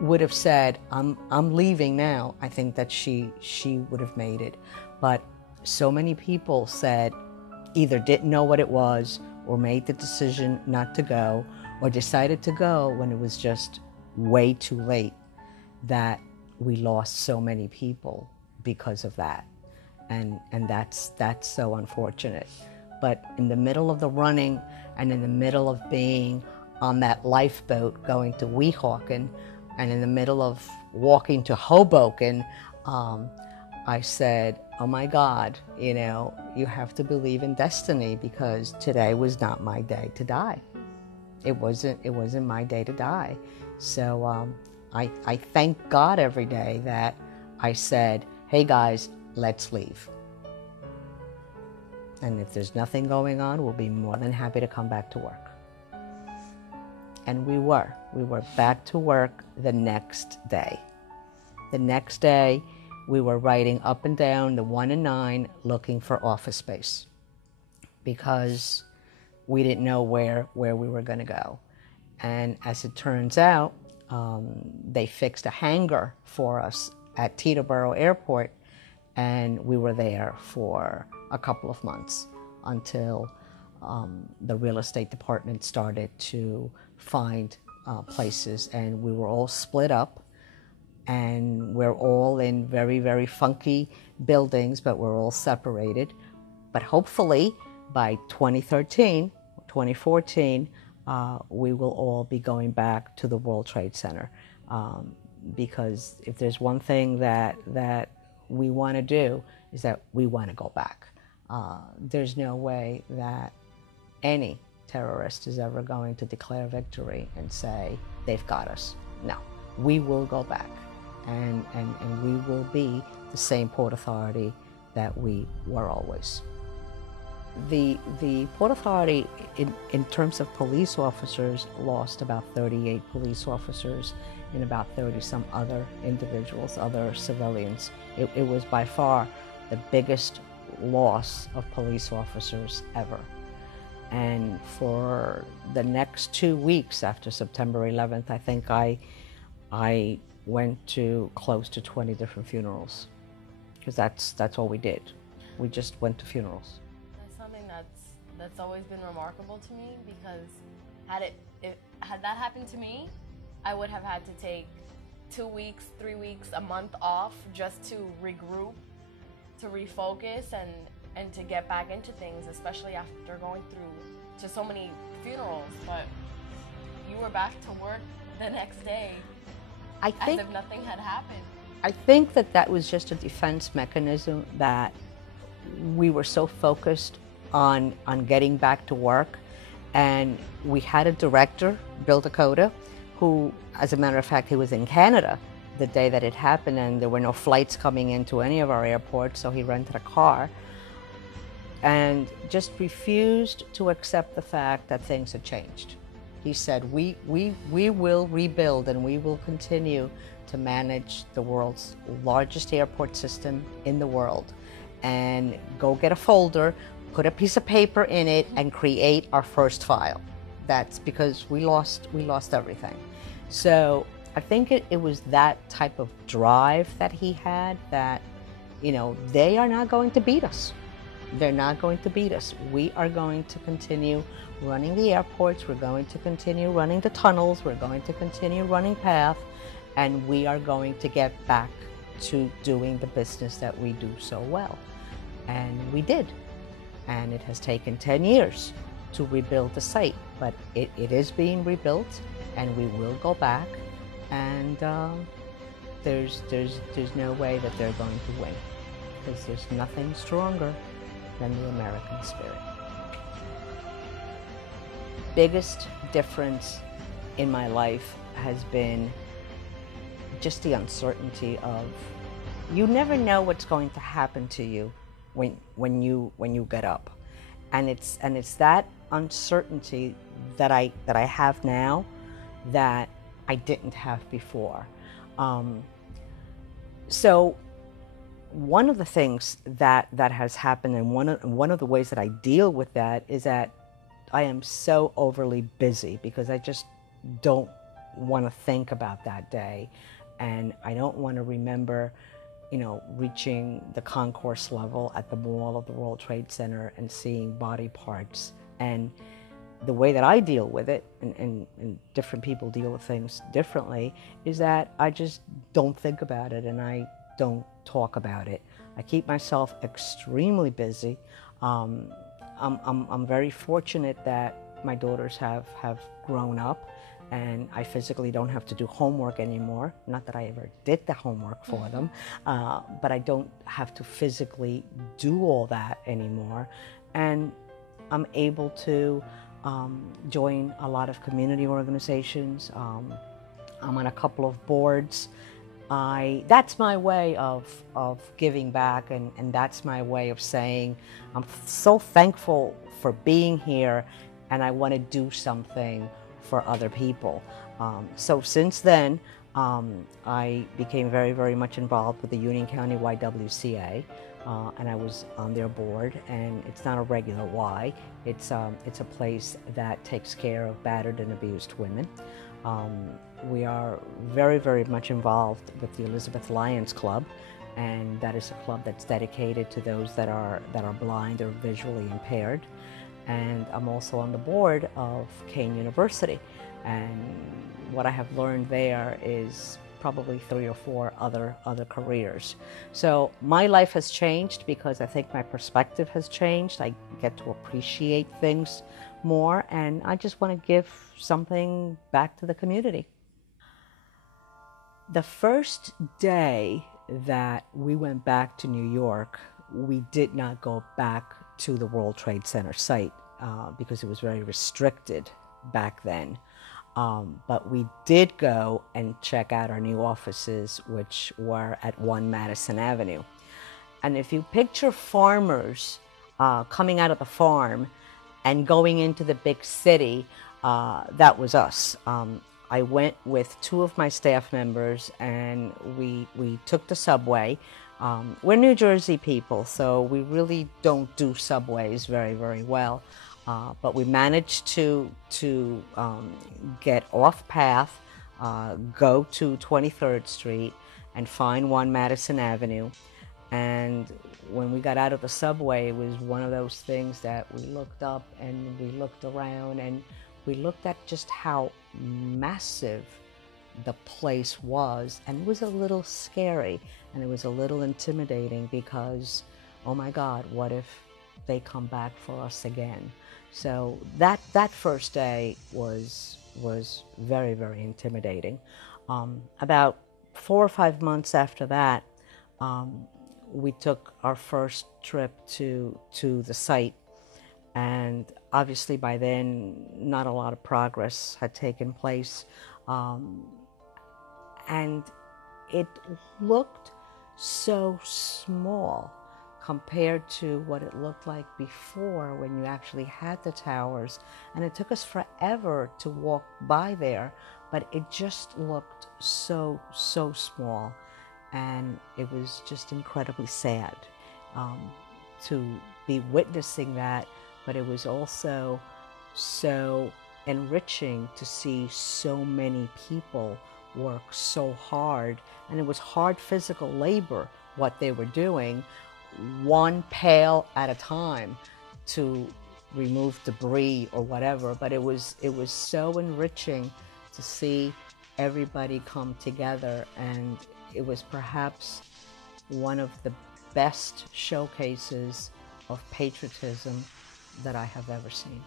would have said, I'm leaving now, I think that she would have made it. But so many people said, either didn't know what it was, or made the decision not to go, or decided to go when it was just way too late, that we lost so many people because of that. And that's so unfortunate. But in the middle of the running and in the middle of being on that lifeboat going to Weehawken and in the middle of walking to Hoboken, I said, oh my God, you know, you have to believe in destiny, because today was not my day to die. It wasn't my day to die. So I thank God every day that I said, hey guys, let's leave. And if there's nothing going on, we'll be more than happy to come back to work. And we were back to work the next day. The next day, we were riding up and down the 1 and 9 looking for office space, because we didn't know where we were going to go. And as it turns out, they fixed a hangar for us at Teterboro Airport, and we were there for a couple of months until the real estate department started to find places, and we were all split up, and we're all in very, very funky buildings, but we're all separated. But hopefully by 2013, 2014, we will all be going back to the World Trade Center, because if there's one thing that we want to do, is that we want to go back. There's no way that any terrorist is ever going to declare victory and say, they've got us. No, we will go back, and we will be the same Port Authority that we were always. The Port Authority, in terms of police officers, lost about 38 police officers and about 30 some other individuals, other civilians. It was by far the biggest loss of police officers ever. And for the next 2 weeks after September 11th, I think I went to close to 20 different funerals, because that's all we did. We just went to funerals. That's something that's always been remarkable to me, because had that happened to me, I would have had to take 2 weeks, 3 weeks, a month off just to regroup, to refocus, and to get back into things, especially after going through just so many funerals. But you were back to work the next day as if nothing had happened. I think that was just a defense mechanism, that we were so focused on getting back to work. And we had a director, Bill Dakota, who, as a matter of fact, he was in Canada the day that it happened, and there were no flights coming into any of our airports, so he rented a car and just refused to accept the fact that things had changed. He said, we will rebuild, and we will continue to manage the world's largest airport system in the world, and go get a folder, put a piece of paper in it, and create our first file. That's because we lost everything. So I think it was that type of drive that he had, that, you know, they are not going to beat us. They're not going to beat us. We are going to continue running the airports. We're going to continue running the tunnels. We're going to continue running PATH, and we are going to get back to doing the business that we do so well. And we did. And it has taken 10 years to rebuild the site, but it is being rebuilt, and we will go back. And there's no way that they're going to win, because there's nothing stronger than the American spirit. Biggest difference in my life has been just the uncertainty of, you never know what's going to happen to you when you get up, and it's that uncertainty that I have now that I didn't have before. So one of the things that has happened, and one of the ways that I deal with that, is that I am so overly busy, because I just don't want to think about that day, and I don't want to remember, reaching the concourse level at the mall of the World Trade Center and seeing body parts. And the way that I deal with it, and different people deal with things differently, is that I just don't think about it and I don't talk about it. I keep myself extremely busy. I'm very fortunate that my daughters have grown up and I physically don't have to do homework anymore. Not that I ever did the homework for them, but I don't have to physically do all that anymore. And I'm able to join a lot of community organizations. I'm on a couple of boards. That's my way of giving back, and that's my way of saying I'm so thankful for being here and I want to do something for other people. So since then, I became very, very much involved with the Union County YWCA, and I was on their board, and it's not a regular Y. It's a place that takes care of battered and abused women. We are very, very much involved with the Elizabeth Lions Club, and that is a club that's dedicated to those that are blind or visually impaired. And I'm also on the board of Kean University, and what I have learned there is probably 3 or 4 other careers. So my life has changed because I think my perspective has changed. I get to appreciate things more, and I just want to give something back to the community. The first day that we went back to New York, we did not go back to the World Trade Center site because it was very restricted back then. But we did go and check out our new offices, which were at 1 Madison Avenue. And if you picture farmers coming out of the farm and going into the big city, that was us. I went with 2 of my staff members, and we took the subway. We're New Jersey people, so we really don't do subways very, very well. But we managed to get off path, go to 23rd Street, and find 1 Madison Avenue. And when we got out of the subway, it was one of those things that we looked up and we looked around and we looked at just how massive the place was, and it was a little scary and it was a little intimidating because, oh my God, what if they come back for us again? So that first day was very, very intimidating. About 4 or 5 months after that, we took our first trip to the site, and obviously by then not a lot of progress had taken place, and it looked so small compared to what it looked like before when you actually had the towers. And it took us forever to walk by there, but it just looked so small. And it was just incredibly sad to be witnessing that, but it was also so enriching to see so many people work so hard. And it was hard physical labor, what they were doing, 1 pail at a time to remove debris or whatever. But it was so enriching to see everybody come together, and it was perhaps one of the best showcases of patriotism that I have ever seen.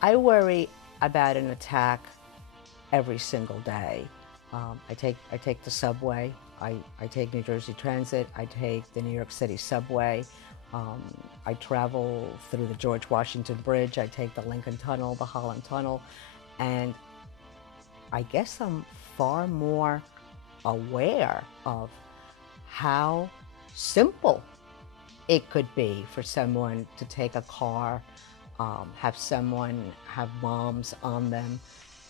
I worry about an attack every single day. I take the subway, I take New Jersey Transit, I take the New York City subway, I travel through the George Washington Bridge, I take the Lincoln Tunnel, the Holland Tunnel, and I guess I'm far more aware of how simple it could be for someone to take a car, have someone have bombs on them,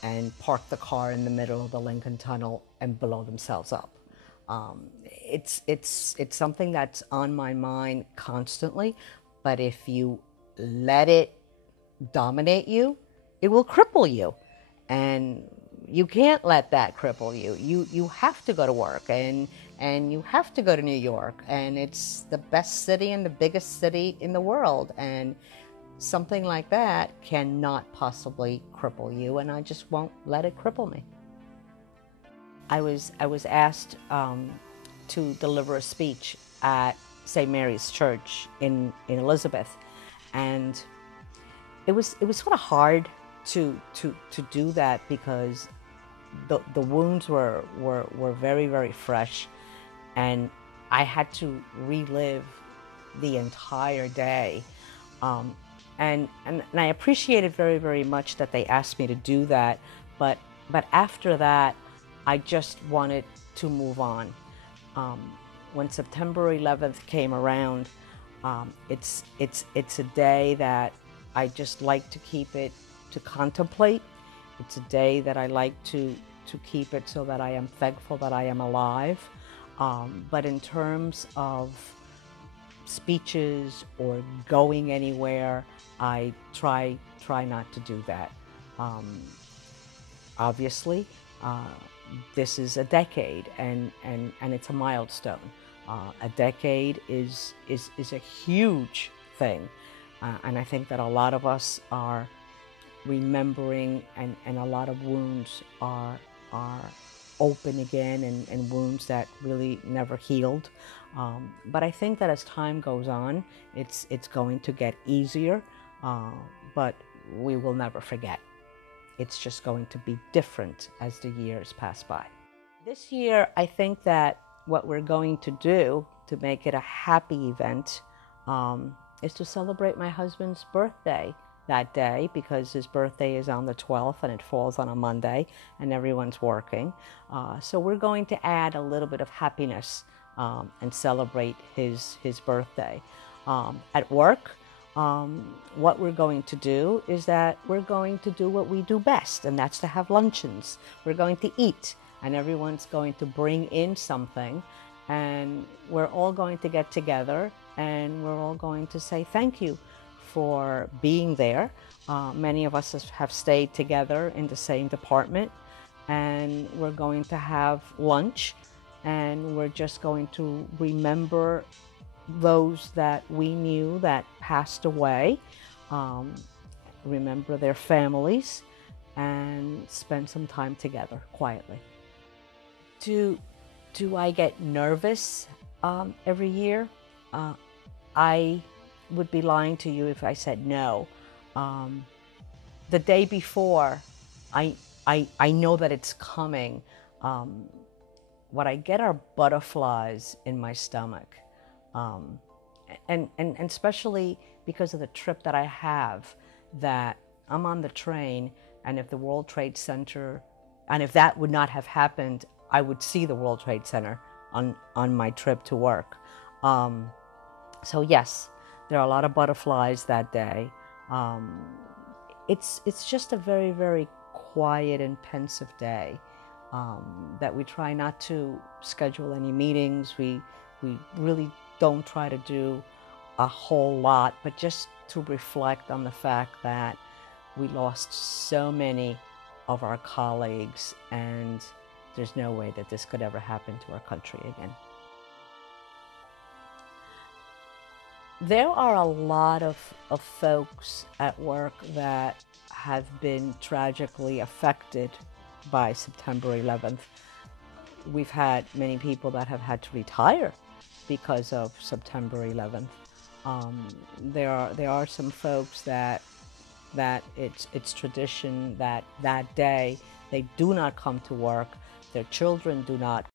and park the car in the middle of the Lincoln Tunnel and blow themselves up. It's something that's on my mind constantly, but if you let it dominate you, it will cripple you. And you can't let that cripple you. You have to go to work, and you have to go to New York, and it's the best city and the biggest city in the world, and something like that cannot possibly cripple you, and I just won't let it cripple me. I was asked to deliver a speech at St. Mary's Church in Elizabeth, and it was sort of hard to do that because the wounds were very, very fresh, and I had to relive the entire day. And I appreciated very, very much that they asked me to do that, but after that, I just wanted to move on. When September 11th came around, it's a day that I just like to keep it to contemplate. It's a day that I like to keep it so that I am thankful that I am alive. But in terms of speeches or going anywhere, I try not to do that. Obviously, this is a decade, and it's a milestone. A decade is a huge thing, and I think that a lot of us are remembering, and a lot of wounds are open again, and wounds that really never healed. But I think that as time goes on, it's going to get easier, but we will never forget. It's just going to be different as the years pass by. This year, I think that what we're going to do to make it a happy event is to celebrate my husband's birthday that day, because his birthday is on the 12th and it falls on a Monday and everyone's working. So we're going to add a little bit of happiness and celebrate his birthday. At work, what we're going to do is that we're going to do what we do best, and that's to have luncheons. We're going to eat, and everyone's going to bring in something, and we're all going to get together, and we're all going to say thank you for being there. Many of us have stayed together in the same department, and we're going to have lunch, and we're just going to remember those that we knew that passed away, remember their families, and spend some time together quietly. Do I get nervous every year? I would be lying to you if I said no. The day before, I know that it's coming. What I get are butterflies in my stomach. And especially because of the trip that I have, that I'm on the train, and if the World Trade Center, and if that would not have happened, I would see the World Trade Center on my trip to work. So yes, there are a lot of butterflies that day. It's just a very, very quiet and pensive day, that we try not to schedule any meetings. We really don't try to do a whole lot, but just to reflect on the fact that we lost so many of our colleagues, and there's no way that this could ever happen to our country again. There are a lot of folks at work that have been tragically affected by September 11th. We've had many people that have had to retire because of September 11th. There are some folks that it's tradition that day they do not come to work, their children do not